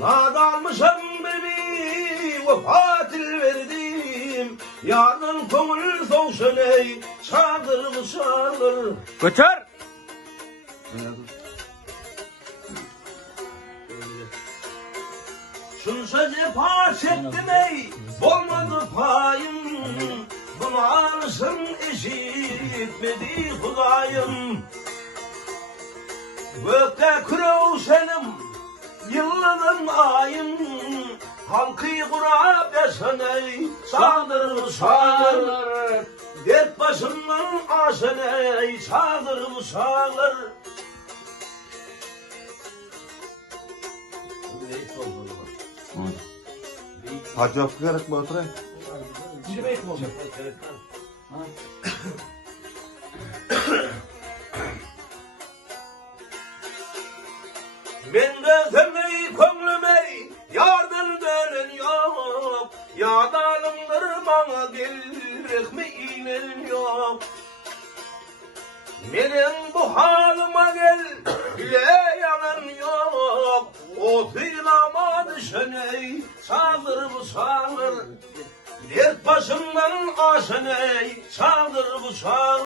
Nadalmışım bebi vefatil verdim. Yarın köngül soğuşan ey çağdır çağdır. Götür. Şunsa cefa çektim ey olmadı payım. Bunu alsın eşitmedi Hudayım. Gökte kürevşenim yılların ayım. Halkı kurab yaşan ey sağdır sağdır. Dert başımdan aşan ey sağdır sağdır. Hacı yapıyarak mı oturayım? Ben de seni könglüme yardım dönen yok. Yadanımdır bana gelirek mi inen yok. Benim bu halıma gel bile yalan yok. O tığlama düşen ey sağdır bu sağdır. Dert başımdan aşan ey sağdır bu sağdır.